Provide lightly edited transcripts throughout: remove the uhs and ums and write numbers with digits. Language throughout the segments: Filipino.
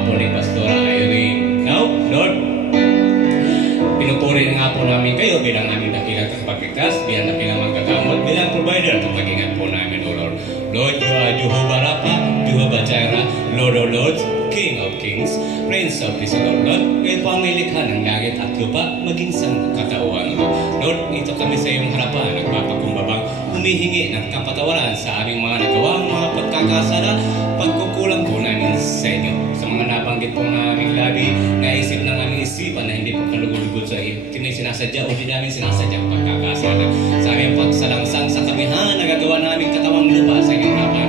katawan po ni Pastora Irene. Now, Lord, pinupuri na nga po namin kayo bilang aming dakilang tagapagligtas, bilang dakilang magkakamot, bilang provider at pag-ingat po namin, O Lord. Lord, you are Jehovah Rapha, Jehovah Jireh, Lord of Lords, King of Kings, Prince of Peace, Lord. Lord, kayo po ang may likha ng langit at lupa, maging sangkatauhan, Lord. Lord, ito kami sa iyong harapan, nagpapakumbabang, humihingi ng kapatawaran sa aming mga nagawang mga pagkakasala, pagkukulang po namin sa inyo. Sa mga nabanggit po ng aming labi, naisip ng aming isipan na hindi po kalugod-lugod sa iyo. Sinasadya o di namin sinasadya pagkakasala. Sa aming pagsalangsang sa kamihan, nagagawa namin katawang lupa sa inyong harapan.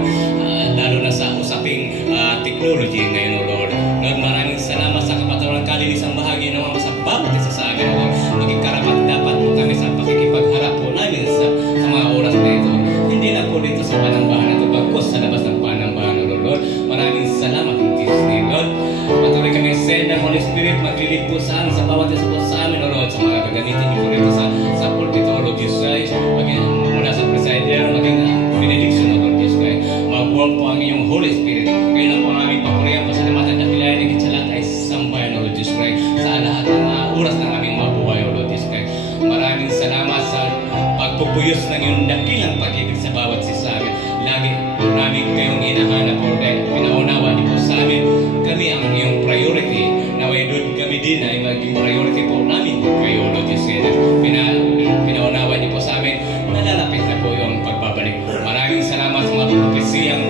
Lalo na sa usaping technology ngayon, O Lord. Lord, maraming salamat sa kapatawaran kalinisang bahagi naman sa bawat isa sa amin, O Lord. Maging karapat dapat po kami sa pakikipagharap po namin sa mga oras na ito. Hindi lang po dito sa panambahan na ito, bagkus sa labas ng panambahan, O Lord. Maraming salamat in Jesus' name, Lord. Patuloy kami send ng Holy Spirit, maglilid po saan sa bawat isa po sa amin, O Lord, sa mga gagamitin niyo po rito sa pulpito, O Lord Jesus Christ, maging mula sa presider, maging benediction, O Lord Jesus Christ. Mag-work po ang iyong Holy Spirit. Kayo lang po ang aming papurihan, pasalamatan at kilayan ng kitsalat ay sambayan, O Lord Jesus Christ, sa lahat ng mga oras ng aming mabuhay, O Lord Jesus Christ. Maraming salamat sa pagpupuyos ng iyong dakilang pag-ibig sa bawat isa sa amin. Lagi po namin kayong hinahanap po dahil pinaunawa niyo po sa amin. Kami ang iyong priority. Naway doon kami din ay maging priority po namin kayo, Lord Jesus Christ. Pinaunawa niyo po sa amin. Nalalapit na po yung pagbabalik. Maraming salamat sa mga propesiyang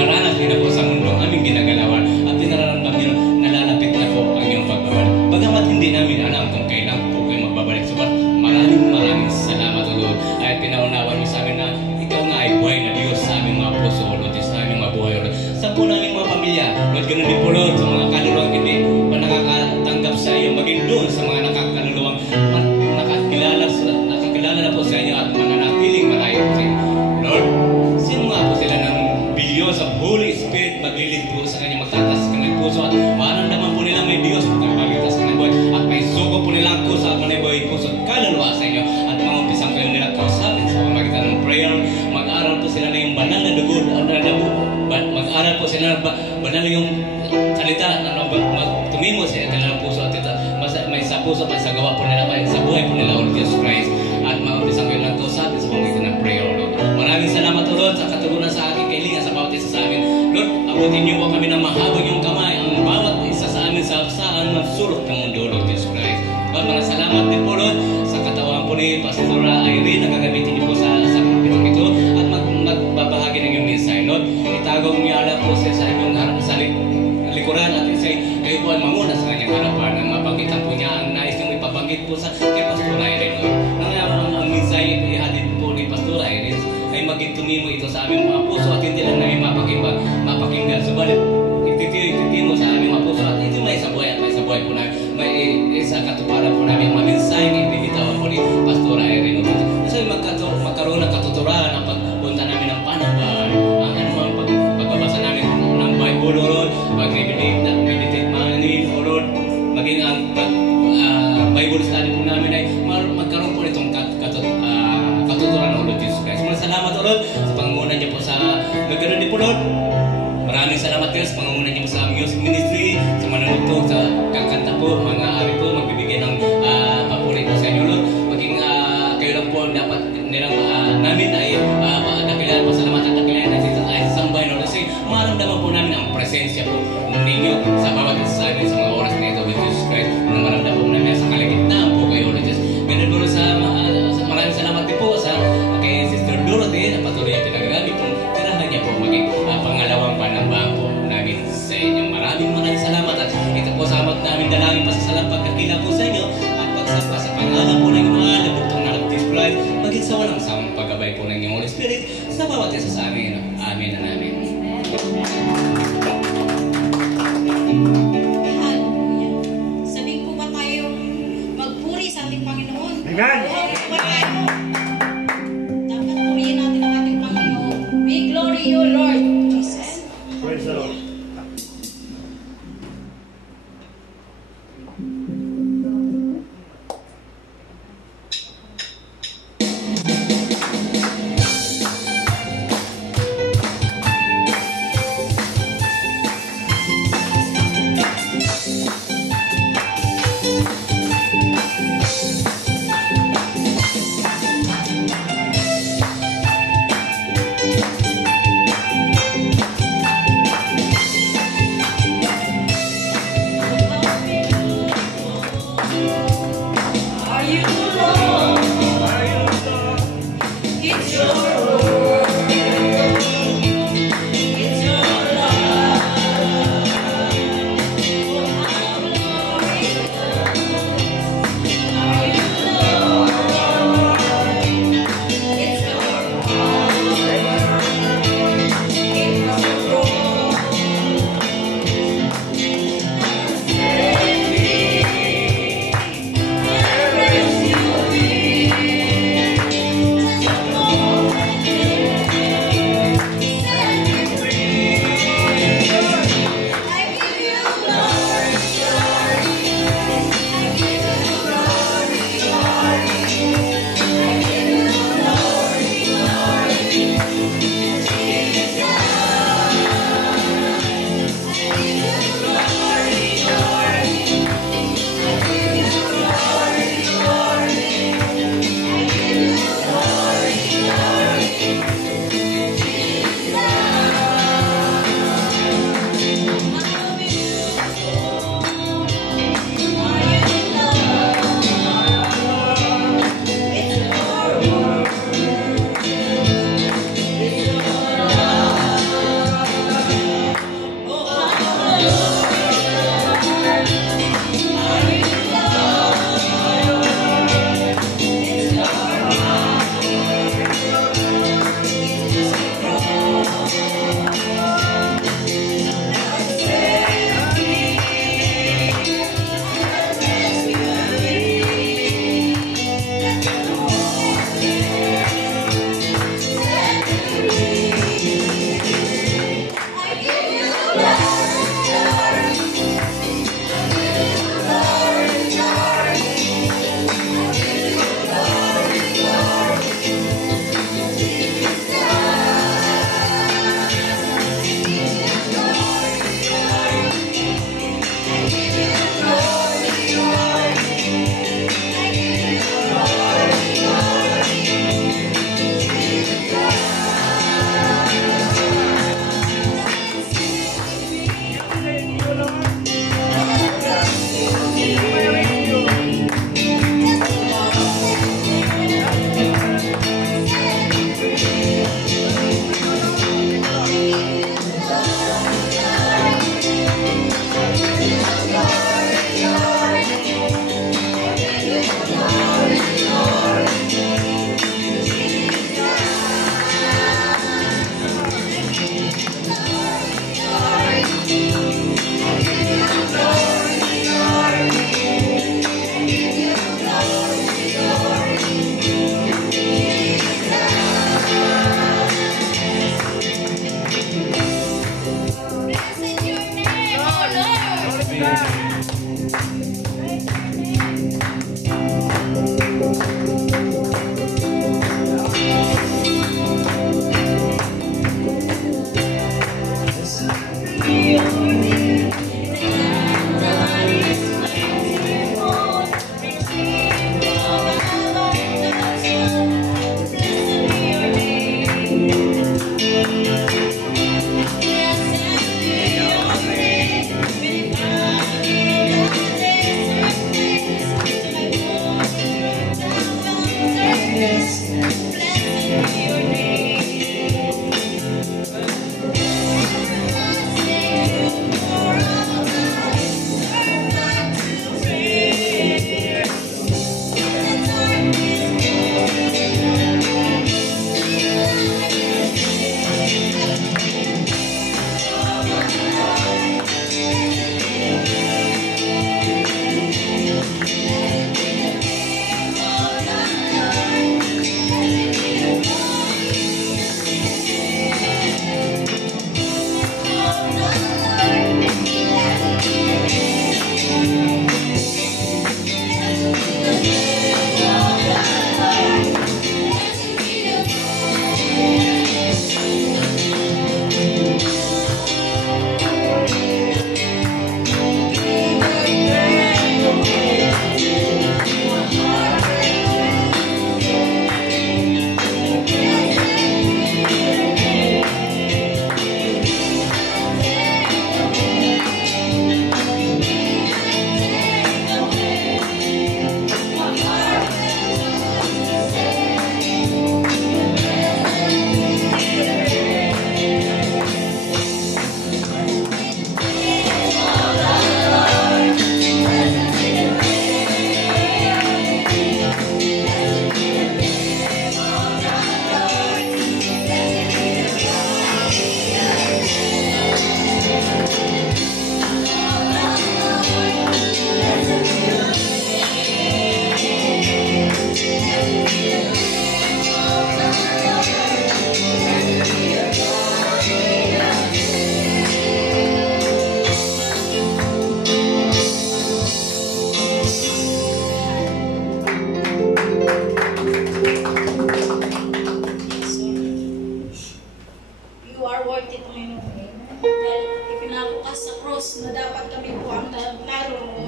naranas niyo na po sa mundong aming ginagalawan at pinararamdam niyo nalalapit na po ang iyong pagbabalik. Bagamat hindi namin alam kung kailan po kayo magbabalik. So, maraming salamat, O Lord. Ay pinaunawa niyo sa amin na ikaw nga ay buhay na Diyos sa aming mga puso, O Lord, sa aming mga buhay, O Lord. Sa po naming mga pamilya, Lord, ganun din po, Lord, sa mga kaluluwang hindi pa nakakatanggap sa iyo, maging doon sa mga nakakaluluwang nakakilala na po sa inyo at mananatiling malayo sa inyo. Lord, sino nga po sila ng bilyon sa Holy Spirit maglilid po sa kanya, magtatas sa kanyang puso at maramdaman po nila may Diyos magpapagitas sa kanyang buhay at may suko po nilang kusa at kanyang buhay puso at kaluluwa sa inyo at mga umpisang kayo nila kausapin sa pamagitan ng prayer. Mag-aral po sila na yung banal na dugo, mag-aral po sila na banal yung salita na tumimo sa kanilang puso at ito, may sa puso, may sa gawa po nila, may sa buhay po nila, Lord Jesus Christ, at mga umpisang kayo lang kausapin sa pamagitan ng prayer, Lord. Maraming salamat, Lord, sa katugunan sa aking kailingan sa bawat isa sa amin. Lord, abutin niyo po kami ng mahabag yung kamay, ang bawat isa sa amin sa saan ng sulok ng mundo, Lord Jesus Christ. Lord, maraming salamat din po, Lord, sa katawan po ni Pastora Irene na gagamitin niyo po sa pulpitong ito at magbabahagi ng iyong mensahe, Lord. Itagong niyo ala po sa inyong likuran at kayo po ay manguna sa kanyang harapan ang mapanggitan po niya ang nais niyong ipabanggit po kay Pastora Irene, Lord. Ang mensahe ihatid po ni Pastora Irene ay maging tumimo ito sa aming mga puso at hindi lang namin mapakinggan. Subalit, ititimo sa aming mga puso at ito may sa buhay po namin. May isa katuparan po namin mga mensahe na ibinitawan po ni Pastora Irene. Kasi magkaroon ng katuturan ang pagpunta namin ng panambahan, ang anumang pagbabasa namin ng Bible, Lord, mag-meditate manin, O Lord, maging ang Bible study po namin ay magkaroon po nitong katuturan, O Lord Jesus Christ. Maraming salamat, O Lord, sa pangunguna niyo po sa nagkaroon din po, Lord. Maraming salamat din sa pangunguna niyo po sa music ministry, sa manunugtog, sa kakanta po, mga ari po, magbibigay ng papuri po sa inyo, Lord. Maging kayo lang po dapat nilang namin ay dakilan po, salamat at dakilan ay sambay, Lord. Kasi maramdaman po namin ang presensya po ninyo sa bawat isa sa amin sa mga oras na ito with Jesus Christ. Nang maramdaman po namin sa kaligitnaan po kayo, Lord Jesus. Ganun po sa maraming salamat din po sa kay Sister Dorothy na patuloy ang pinagamit kung tirahan niya po maging pangalawang panambahan po namin sa inyo. Maraming salamat at ito po sa amat namin dalangin pasasalang pagkakila po sa inyo at pagsasama sa pangalan po ng mga nabugtong na Jesus Christ maging sa walang samang paggabay po ng inyong Holy Spirit sa bawat isa sa amin. Amen and amen. Sabing po ba tayong magpuri sa ating Panginoon? Amen! Dapat purihin natin ang ating Panginoon. We glory you, Lord Jesus. Praise the Lord.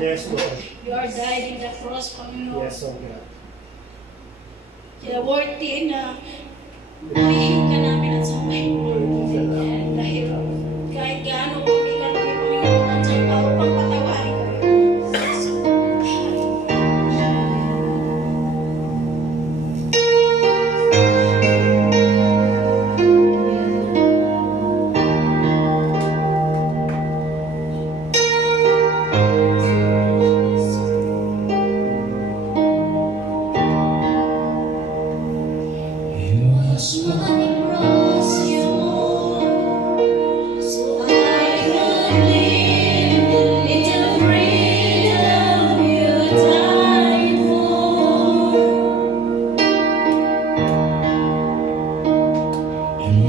Yes, Lord. You are died in the cross, Panginoon. Yes, oh God. Kaya worthy na pilihin ka namin at samay mo. Dahil kahit gaano mabigat kayo, Panginoon, at sa tao pang patawarin kami.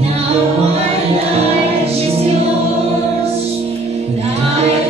Now my life is yours. Now